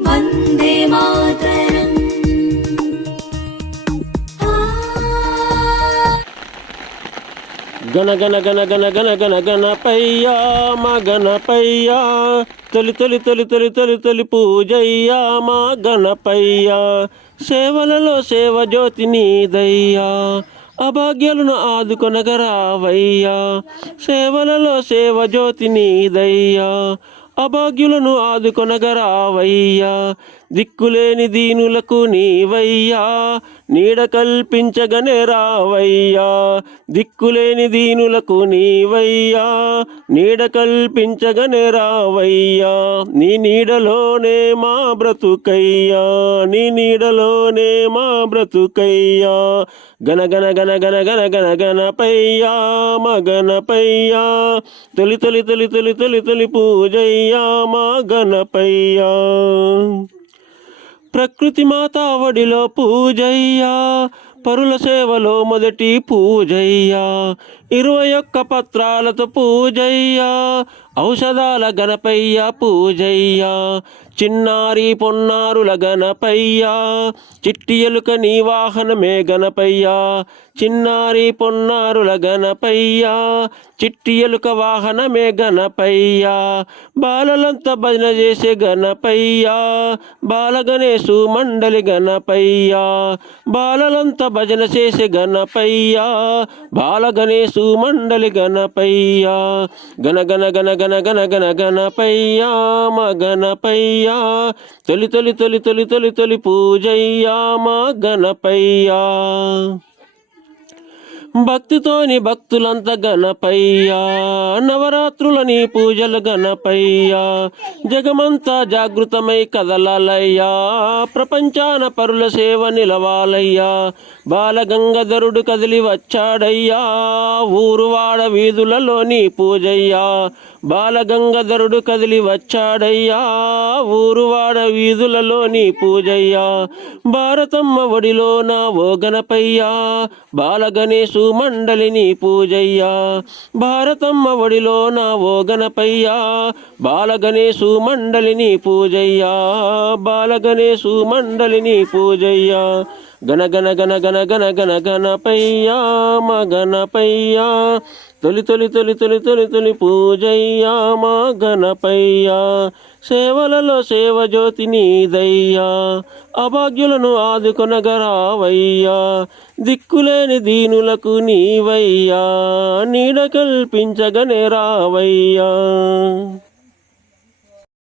వందే మాతరం గణ గణ గణ గణ గణ గణ గణపయ్యా మా గణపయ్యా తొలి తొలి తొలి తొలి తొలి తొలి పూజయ్యా మా గణపయ్యా సేవలలో సేవ జ్యోతి నీదయ్యా అభాగ్యాలను ఆదుకొనగరావయ్యా సేవలలో సేవ జ్యోతి నీదయ్యా అభాగ్యులను ఆదుకొనగరావయ్యా. దిక్కులేని దీనులకు నీవయ్యా. నీడ కల్పించగనే రావయ్యా. దిక్కులేని దీనులకు నీవయ్యా. నీడ కల్పించగనే రావయ్యా. నీ నీడలోనే మా బ్రతుకయ్యా. నీ నీడలోనే మా బ్రతుకయ్యా. గన గన గన గన గన గన గణపయ్యా మగనపయ్యా తొలి తొలి తొలి తొలి తొలి తొలి పూజయ్యా మా గణపయ్యా. ప్రకృతి మాత వడిలో పూజయ్యా. పరుల సేవలో మొదటి పూజయ్యా. ఇరవై ఒక్క పత్రాలతో పూజయ్యా. ఔషధాల గణపయ్య పూజయ్యా. చిన్నారి పొన్నారుల గణపయ్యా చిట్టి ఎలుక నీ వాహనమే గణపయ్యా చిన్నారి పొన్నారుల గణపయ్యా చిట్టి ఎలుక వాహనమే గణపయ్యా బాలలంతా భజన చేసే గణపయ్యా బాలగణేశు మండలి గణపయ్యా బాలలంతా భజన చేసే గణపయ్యా బాలగణేశు మండలి గణపయ్యా. గణ గణ గణ గణ గణ గణ గణపయ్యా మా గణపయ్యా. తొలి తొలి తొలి తొలి తొలి తొలి పూజయ్యా మా గణపయ్యా. భక్తితోని భక్తులంత గణపయ్యా నవరాత్రులని పూజలు గణపయ్యా జగమంతా జాగృతమై కదలాలయ్యా. ప్రపంచాన పరుల సేవ నిలవాలయ్యా. బాలగంగధరుడు కదిలి వచ్చాడయ్యా. ఊరువాడ వీధులలోని పూజయ్యా. బాలగంగధరుడు కదిలి వచ్చాడయ్యా. ఊరువాడ వీధులలోని పూజయ్యా. భారతమ్మ ఒడిలోన ఓ గణపయ్యా. బాలగణేశు మండలిని పూజయ్యా. భారతమ్మ ఒడిలోన ఓ గణపయ్యా. బాలగణేశు మండలిని పూజయ్యా. బాలగణేశు మండలిని పూజయ్యా. గణ గణ గణ గణ గణ గణ గణపయ్యా మా గణపయ్యా. తొలి తొలి తొలి తొలి తొలి తొలి పూజయ్యా మా గణపయ్యా. సేవలలో సేవ జ్యోతి నీదయ్యా. అభాగ్యులను ఆదుకొనగరావయ్యా దిక్కులేని దీనులకు నీవయ్యా. నీడ కల్పించగనే రావయ్యా.